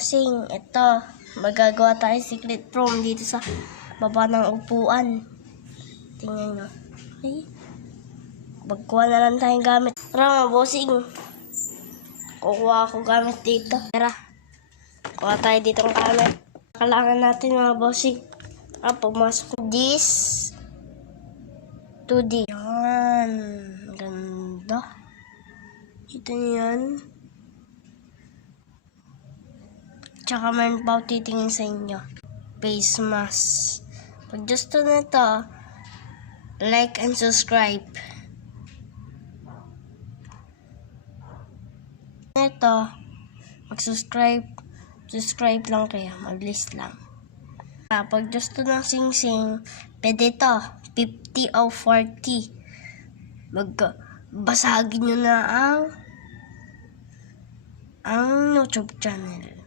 bossing, ito, magagawa tayo secret room dito sa baba ng upuan. Tingnan nyo. Ay, magkuha na lang tayong gamit. Tara mga bossing, kukuha ako gamit dito. Tara, kuha tayo dito ng gamit. Kailangan natin mga bossing. Pumasok this 2D. Yan, ganda. Ito yan. Tsaka meron pa ako titingin sa inyo. Face mask. Pag gusto na ito, like and subscribe. Ito, mag-subscribe lang kayo. Mag-list lang. Pag gusto ng sing-sing, pwede ito. 50 o 40. Basagin nyo na ang YouTube channel.